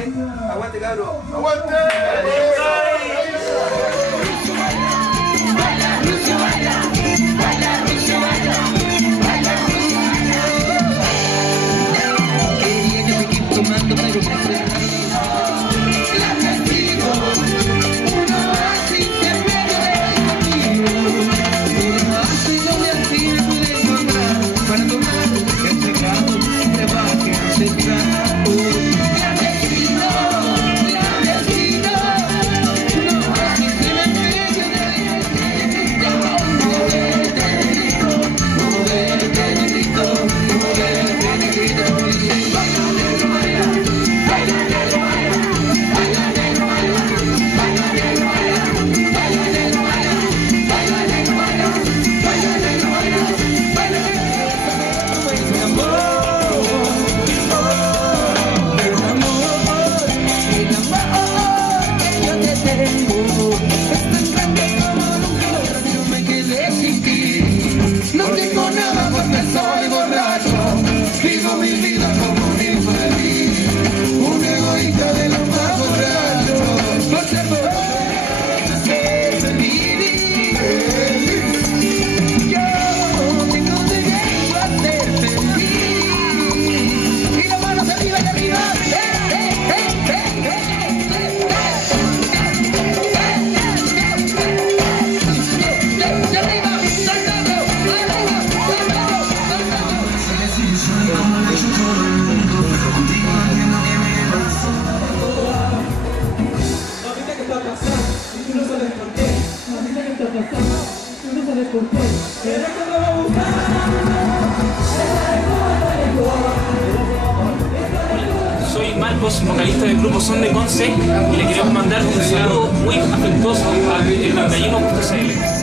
Aguante, aguante, cabrón. ¡Aguante! Quería que seguir tomando, pero me la castigo. Uno así se pierde el camino. Uno así donde al fin pude encontrar para tomar este grado de baje ancestral. Soy Marcos, vocalista del grupo Son de Conce, y le queremos mandar un saludo muy afectuoso a elrandallino.cl.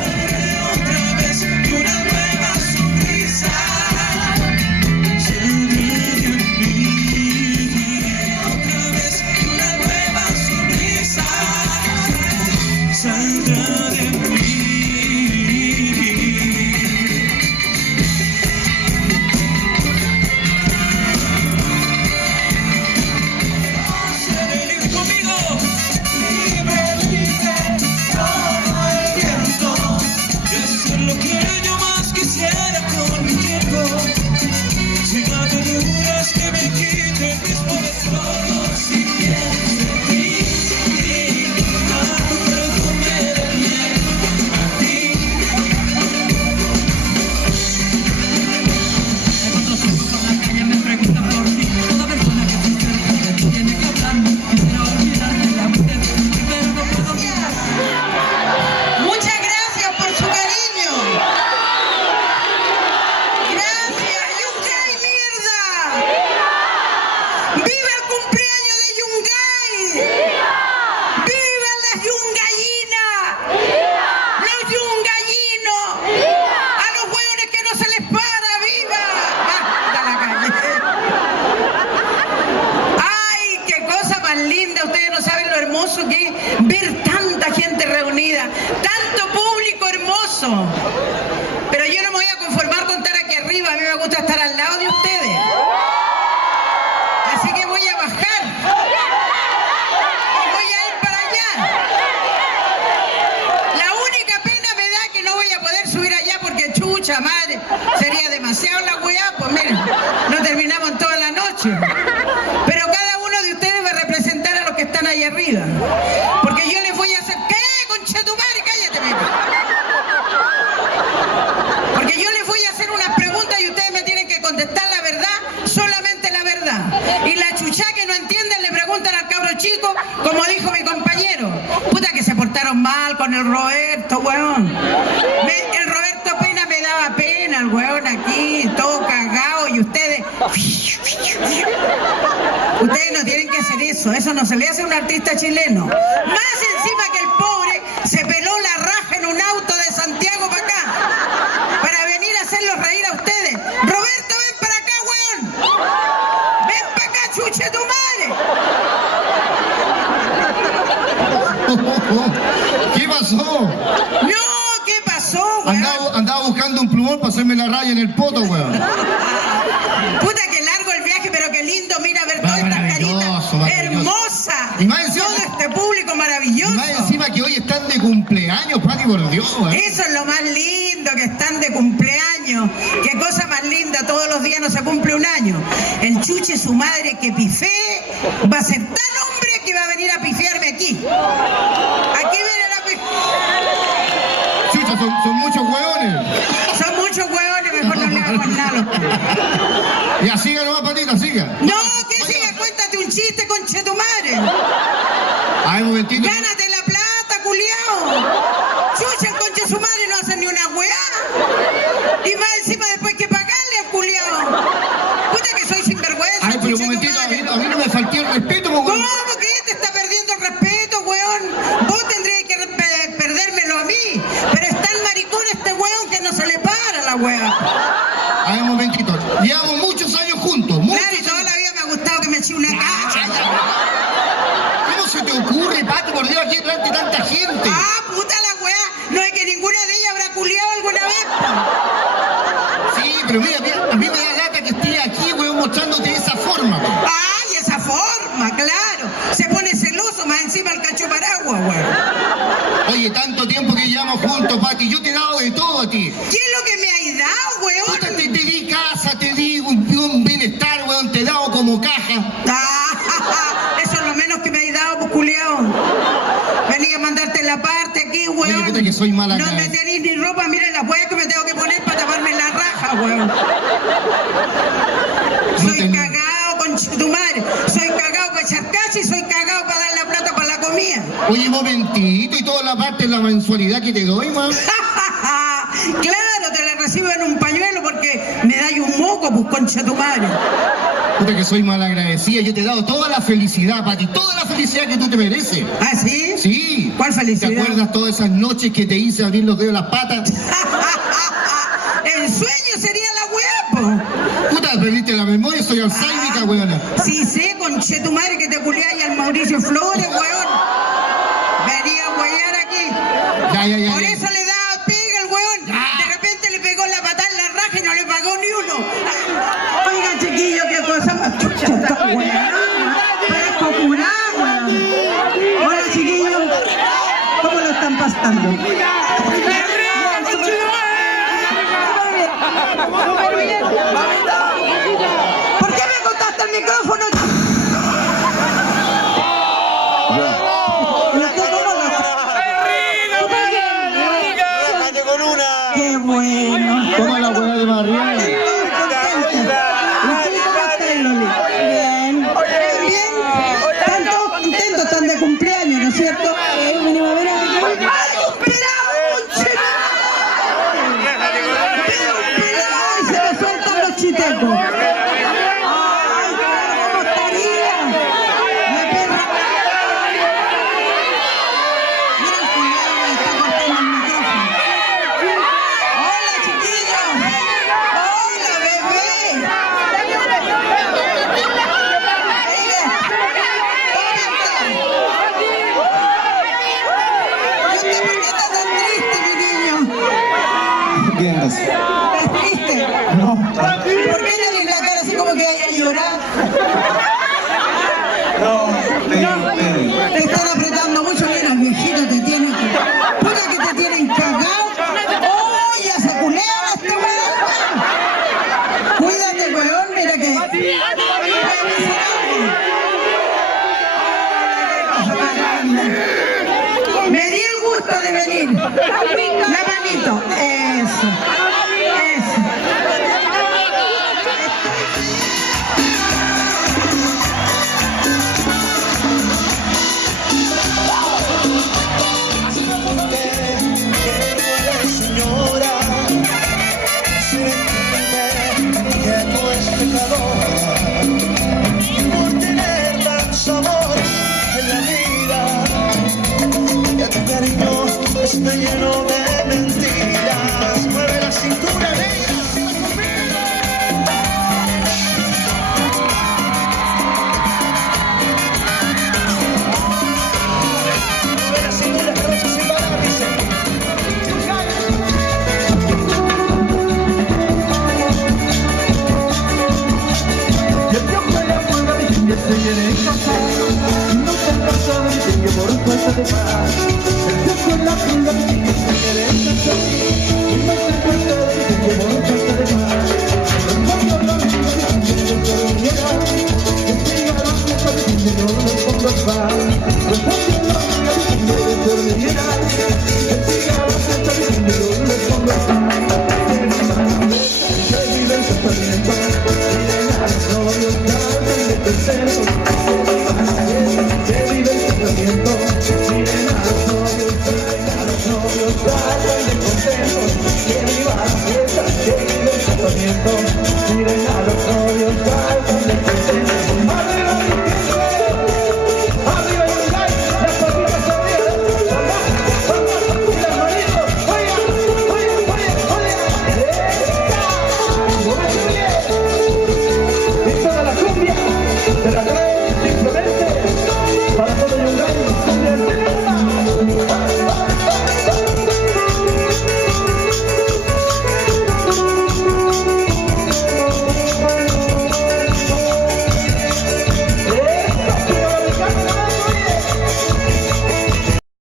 Ver tanta gente reunida, tanto público hermoso. Pero yo no me voy a conformar con estar aquí arriba, a mí me gusta estar al lado de ustedes. Así que voy a bajar y voy a ir para allá. La única pena me da que no voy a poder subir allá porque chucha madre, sería demasiado la weá, pues miren, no terminamos en toda la noche. Pero cada uno de ustedes va a representar a los que están ahí arriba. Porque yo les voy a hacer... ¿Qué? Conchetumare, cállate, mira. Porque yo les voy a hacer unas preguntas y ustedes me tienen que contestar la verdad, solamente la verdad. Y la chuchá que no entienden le preguntan al cabro chico, como dijo mi compañero. Puta que se portaron mal con el Roberto, weón. El Roberto Pena me daba pena, el weón aquí, todo cagado, y ustedes... Ustedes no tienen que hacer eso no se le hace a un artista chileno. Más encima que el pobre se peló la raja en un auto de Santiago para acá, para venir a hacerlos reír a ustedes. Roberto, ven para acá, weón. Ven para acá, chuche tu madre. ¿Qué pasó? No, ¿qué pasó, weón? Andaba buscando un plumón para hacerme la raya en el poto, weón. Puta que largo el viaje, pero qué lindo, mira, ver todas estas caritas hermosas. maravilloso. Más encima que hoy están de cumpleaños, Pati, por Dios. Eso es lo más lindo, que están de cumpleaños. Qué cosa más linda, todos los días no se cumple un año. El chuche, su madre, que pifee, va a ser tan hombre que va a venir a pifiarme aquí. Aquí vienen a pifiar. Chucha, son muchos hueones. Son muchos huevones, mejor no le hagamos nada. Ya, siga nomás, Patita, siga. No, que siga, cuéntate un chiste, conche tu madre. Ay, un momentito. Gánate la plata, culiao. Chucha, el conche su madre no hace ni una weá. Y más encima después hay que pagarle al culiao. Puta que soy sinvergüenza. Ay, pero un chucha tu momentito, madre. a mí no me faltó el respeto, po, weón. ¿Cómo que te está perdiendo el respeto, weón? Vos tendrías que perdérmelo a mí. Pero es tan maricón este weón que no se le para la weá. Ay, un momentito. Llevamos muchos años juntos. Claro, y toda la vida me ha gustado que me eche una cacha. ¿Cómo se te ocurre, Pati, por Dios, aquí delante de tanta gente? Ah, puta la weá. No es que ninguna de ellas habrá culiado alguna vez. Sí, pero mira, a mí me da lata que esté aquí, weón, mostrándote de esa forma, weón. Ay, esa forma, claro. Se pone celoso, más encima el cacho paraguas, weón. Oye, tanto tiempo que llevamos juntos, Pati, yo te he dado de todo a ti. ¿Qué es lo que me has dado, weón? Puta, te di casa, te di un bienestar, weón, te he dado como caja. Ah, eso es lo menos que me has dado, pues, culiao. Venía a mandarte la parte aquí, weón. Oye, puta que soy mala No cara. me tenéis ni ropa, miren las weas que me tengo que poner para taparme la raja, weón. Soy cagado, conchetumare. Soy cagado para echar cacha y soy cagado para dar la plata para la comida. Oye, un momentito, y toda la parte de la mensualidad que te doy, weón. Claro, te la recibo en un pañuelo porque me dais un moco, pues, conchetumare. Puta que soy mal agradecida, yo te he dado toda la felicidad, Pati, toda la felicidad que tú te mereces. ¿Ah, sí? Sí. ¿Cuál felicidad? ¿Te acuerdas todas esas noches que te hice abrir los dedos de las patas? El sueño sería la weá, po. Puta, perdiste la memoria, soy alzheimer, weona. Sí sé, conchetumare, que te culiáis al Mauricio Flores, weón. Venía a huear aquí. Ya. Por eso le daba pega al weón. De repente le pegó la patada en la raja y no le pagó ni uno. Oiga, chiquillo, qué cosa más chucha esta weá. Parezco curado, weón. Hola, chiquillos. ¿Cómo lo están pasando? ¿Por qué me cortaste el micrófono? ¡Qué bueno! Toma la weá de María. Bien. Bien. Están todos contentos, están de cumpleaños, ¿no es cierto? Venimos a ver a... ¡Ay, un pelado! ¡Y se me sueltan los chitecos! ¡Ay, cómo estaría! La perra... Mira el culiao, me está cortando el micrófono. ¡Hola, chiquillos! ¡Hola, bebé! ¿Por qué estás tan triste, mi niño? Bien, gracias. ¿Estás triste? No, ¿Por qué tenés la cara así como que vaya a llorar? Te están apretando mucho, mira, el viejito te tiene que... Puta que te tienen cagado. ¡Oh, ya se culean a este weón! Cuídate, weón, mira que... Me di el gusto de venir. La manito.